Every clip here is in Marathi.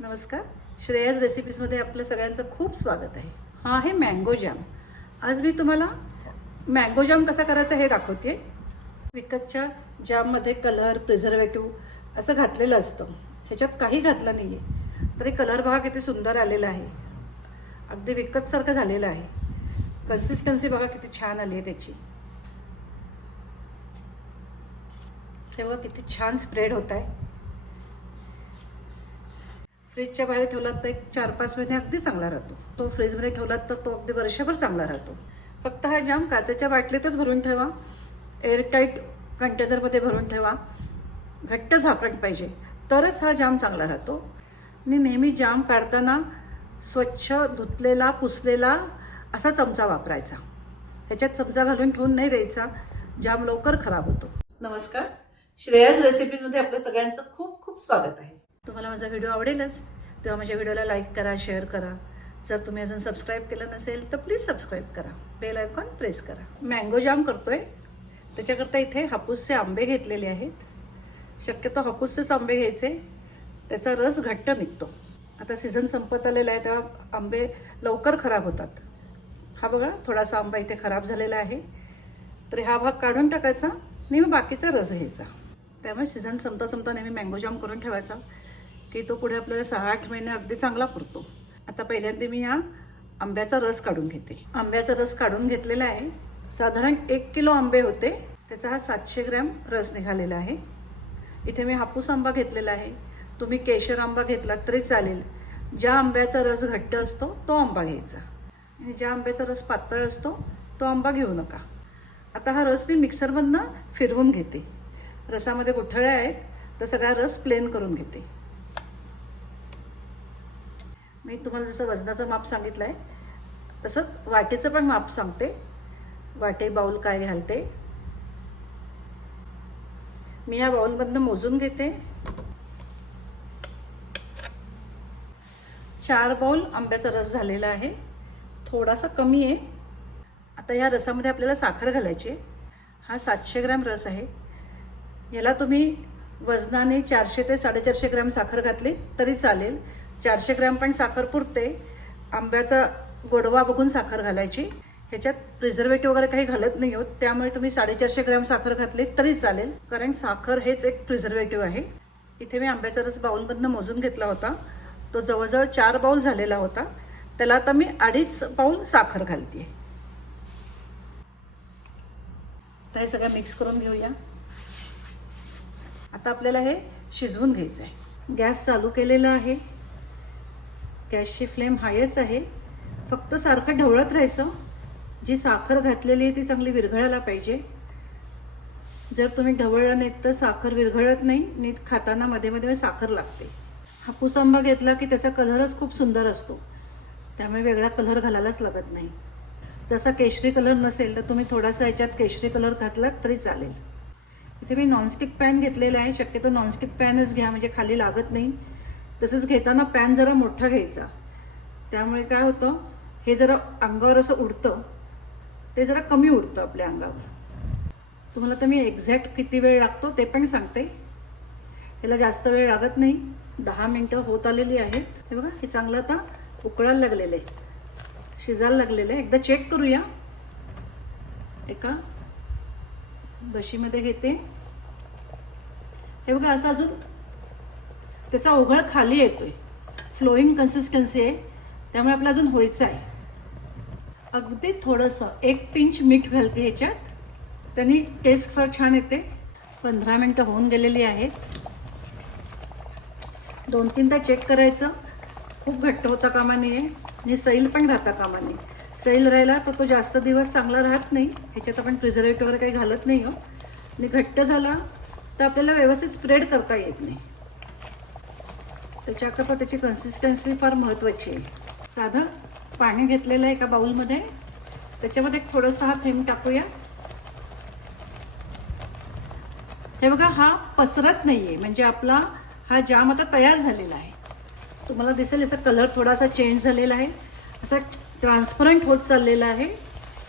नमस्कार. श्रेयस रेसिपीजमध्ये आपलं सगळ्यांचं खूप स्वागत आहे. हा आहे मँगो जॅम आज मी तुम्हाला मँगो जॅम कसा करायचा हे दाखवते विकतच्या जाममध्ये कलर प्रिझर्वेटिव्ह असं घातलेलं असतं. ह्याच्यात काही घातलं नाही आहे तरी कलर बघा किती सुंदर आलेला आहे. अगदी विकतसारखं झालेलं आहे. कन्सिस्टन्सी बघा किती छान आली आहे त्याची. हे बघा किती छान स्प्रेड होत आहे. फ्रीजच्या बाहेर ठेवलात तर एक चार पाच महिने अगदी चांगला राहतो. तो फ्रीजमध्ये ठेवलात तर तो अगदी वर्षभर चांगला राहतो. फक्त हा जाम काचेच्या बाटलीतच भरून ठेवा. एअरटाईट कंटेनरमध्ये भरून ठेवा. घट्ट झाकण पाहिजे. तरच हा जाम चांगला राहतो. आणि नेहमी जाम काढताना स्वच्छ धुतलेला पुसलेला असा चमचा वापरायचा. त्याच्यात चमचा घालून ठेवून नाही द्यायचा. जाम लवकर खराब होतो. नमस्कार. श्रेयाज रेसिपीजमध्ये आपलं सगळ्यांचं खूप खूप स्वागत आहे. तुम्हाला माझा व्हिडिओ आवडेलच तेव्हा माझ्या व्हिडिओला लाईक करा शेअर करा. जर तुम्ही अजून सबस्क्राईब केलं नसेल तर प्लीज सबस्क्राईब करा. बेल आयकॉन प्रेस करा. मँगो जाम करतोय. त्याच्याकरता इथे हापूसचे आंबे घेतलेले आहेत. शक्यतो हापूसचेच आंबे घ्यायचे. त्याचा रस घट्ट निघतो. आता सीझन संपत आलेला आहे तेव्हा आंबे लवकर खराब होतात. हा बघा थोडासा आंबा इथे खराब झालेला आहे. तर हा भाग काढून टाकायचा नेहमी बाकीचा रस घ्यायचा. त्यामुळे सीझन संपता संपता नेहमी मँगो जाम करून ठेवायचा. की तो पुढे आपल्याला सहा आठ महिने अगदी चांगला पुरतो. आता पहिल्यांदा मी हा आंब्याचा रस काढून घेते. आंब्याचा रस काढून घेतलेला आहे. साधारण एक किलो आंबे होते. त्याचा हा सातशे ग्रॅम रस निघालेला आहे. इथे मी हापूस आंबा घेतलेला आहे. तुम्ही केशर आंबा घेतला तरी चालेल. ज्या आंब्याचा रस घट्ट असतो तो आंबा घ्यायचा. आणि ज्या आंब्याचा रस पातळ असतो तो आंबा घेऊ नका. आता हा रस मी मिक्सरमधनं फिरवून घेते. रसामध्ये गुठळ्या आहेत तर सगळा रस प्लेन करून घेते. मी तुम्हाला जसं वजनाचं माप सांगितलं आहे तसंच वाटेचं पण माप सांगते. वाटे बाऊल काय घालते. मी या बाऊलमधनं मोजून घेते. चार बाऊल आंब्याचा रस झालेला आहे. थोडासा कमी आहे. आता या रसामध्ये आपल्याला साखर घालायची आहे. हा सातशे ग्रॅम रस आहे. याला तुम्ही वजनाने चारशे ते साडेचारशे ग्रॅम साखर घातली तरी चालेल. चारशे ग्रॅम पण साखर पुरते. आंब्याचा गोडवा बघून साखर घालायची. ह्याच्यात प्रिझर्वेटिव्ह वगैरे काही घालत नाही होत त्यामुळे तुम्ही साडेचारशे ग्रॅम साखर घातली तरी चालेल. कारण साखर हेच एक प्रिझर्वेटिव्ह आहे. इथे मी आंब्याचा रस बाउलमधनं मोजून घेतला होता. तो जवळजवळ चार बाऊल झालेला होता. त्याला आता मी अडीच पाऊल साखर घालते तर हे सगळं मिक्स करून घेऊया. आता आपल्याला हे शिजवून घ्यायचं आहे गॅस चालू केलेला आहे. गॅसची फ्लेम हायच आहे. फक्त सारखं ढवळत राहायचं. जी साखर घातलेली आहे ती चांगली विरघळायला पाहिजे. जर तुम्ही ढवळलं नाहीत तर साखर विरघळत नाही नीट खाताना मध्ये मध्ये साखर लागते. हापूस आंबा घेतला की त्याचा कलरच खूप सुंदर असतो. त्यामुळे वेगळा कलर घालायलाच लागत नाही. जसा केशरी कलर नसेल तर तुम्ही थोडासा याच्यात केशरी कलर घातलात तरी चालेल. इथे मी नॉनस्टिक पॅन घेतलेला आहे. शक्यतो नॉनस्टिक पॅनच घ्या म्हणजे खाली लागत नाही. तसंच घेताना पॅन जरा मोठा घ्यायचा. त्यामुळे काय होतं हे जरा अंगावर असं उडतं ते जरा कमी उडतं आपल्या अंगावर. तुम्हाला तर मी एक्झॅक्ट किती वेळ लागतो ते पण सांगते. याला जास्त वेळ लागत नाही दहा मिनटं होत आलेली आहेत. हे बघा हे चांगलं आता उकळायला लागलेलं आहे. शिजायला लागलेलं आहे. एकदा चेक करूया. एका बशीमध्ये घेते. हे बघा असं अजून त्याचा ओघळ खाली येतोय. फ्लोईंग कन्सिस्टन्सी आहे. त्यामुळे आपला अजून व्हायचं आहे. अगदी थोडंसं एक पिंच मीठ घालते ह्याच्यात. त्यांनी टेस्ट फार छान येते. पंधरा मिनटं होऊन गेलेली आहेत. दोन तीनदा चेक करायचं. खूप घट्ट होता कामा नये. आणि सैल पण राहता कामा नये. सैल राहिला तर तो जास्त दिवस चांगला राहत नाही. ह्याच्यात आपण प्रिझर्वेटिव्ह वगैरे काही घालत नाही हो आणि घट्ट झाला तर आपल्याला व्यवस्थित स्प्रेड करता येत नाही. त्याच्याकरता त्याची कन्सिस्टन्सी फार महत्त्वाची आहे. साधं पाणी घेतलेलं आहे एका बाऊलमध्ये त्याच्यामध्ये एक थोडंसं हा थेंब टाकूया. हे बघा हा पसरत नाही आहे म्हणजे आपला हा जाम आता तयार झालेला आहे. तुम्हाला दिसेल याचा कलर थोडासा चेंज झालेला आहे. असा ट्रान्सपरंट होत चाललेला आहे.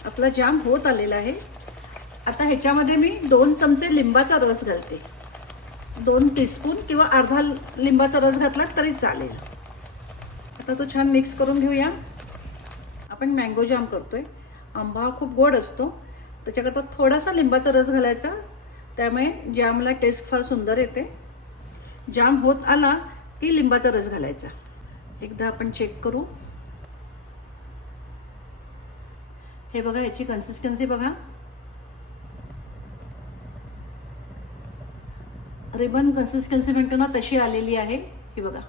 आपला जाम होत आलेला आहे. आता ह्याच्यामध्ये मी दोन चमचे लिंबाचा रस घालते. दोन टीस्पून किंवा अर्धा लिंबाचा रस घातला तरी चालेल. आता तो छान मिक्स करून घेऊया. आपण मँगो जाम करतोय. आंबा हा खूप गोड असतो. त्याच्याकरता थोडासा लिंबाचा रस घालायचा. त्यामुळे जामला टेस्ट फार सुंदर येते. जाम होत आला की लिंबाचा रस घालायचा. एकदा आपण चेक करू. हे बघा याची कन्सिस्टन्सी बघा. रिबन कन्सिस्टन्सी म्हणतो ना तशी आलेली आहे. ही बघा.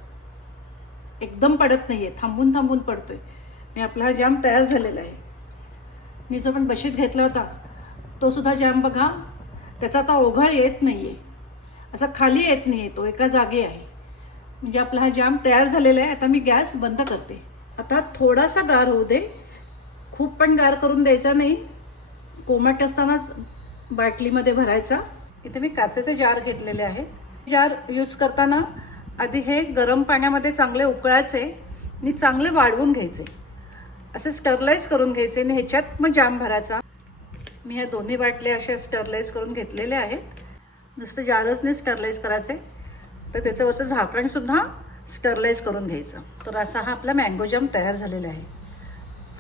एकदम पडत नाही आहे थांबून थांबून पडतो आहे मी आपला हा जाम तयार झालेला आहे. मी जो पण बशीत घेतला होता तो सुद्धा जाम बघा. त्याचा आता ओघळ येत नाही आहे असा खाली येत नाही आहे तो एका जागी आहे. म्हणजे आपला हा जाम तयार झालेला आहे. आता मी गॅस बंद करते. आता थोडासा गार होऊ दे. खूप पण गार करून द्यायचा नाही. कोमट असतानाच बाटलीमध्ये भरायचा. इथे मी काचेचे जार घेतलेले आहेत. जार यूज करताना आधी हे गरम पाण्यामध्ये चांगले उकळायचे आणि चांगले वाढवून घ्यायचे. असे स्टरलाइज करून घ्यायचे आणि ह्याच्यात मग जाम भरायचा. मी ह्या दोन्ही बाटल्या अशा स्टरलाइज करून घेतलेले आहेत. नुसतं जारच नाही स्टरलाइज करायचे. तर त्याच्यावरचं झाकणसुद्धा स्टरलाइज करून घ्यायचं. तर असा हा आपला मँगो जाम तयार झालेला आहे.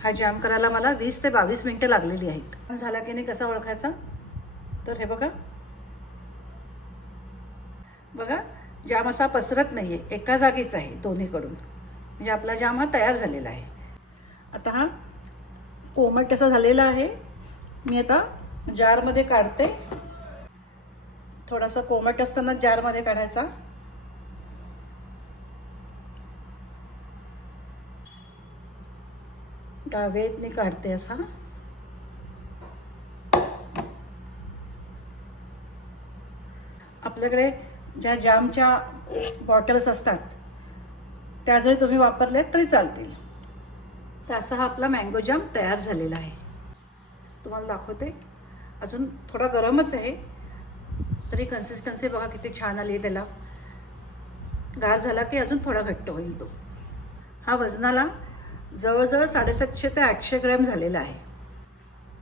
हा जाम करायला मला वीस ते बावीस मिनटं लागलेली आहेत. झाला की नाही कसा ओळखायचा? तर हे बघा. बघा जाम असा पसरत नाही आहे एका जागीच आहे दोन्हीकडून. म्हणजे आपला जाम हा तयार झालेला आहे. आता हा कोमट असा झालेला आहे. मी आता जारमध्ये काढते. थोडासा कोमट असताना जारमध्ये काढायचा. डावेतनी काढते असा. आपल्याकडे ज्या जामच्या बॉटल्स असतात त्या जरी तुम्ही वापरल्या तरी चालतील. तर असा हा आपला मँगो जाम तयार झालेला आहे. तुम्हाला दाखवते. अजून थोडा गरमच आहे. तरी कन्सिस्टन्सी बघा किती छान आली आहे त्याला. गार झाला की अजून थोडा घट्ट होईल तो. हा वजनाला जवळजवळ साडेसातशे ते आठशे ग्रॅम झालेला आहे.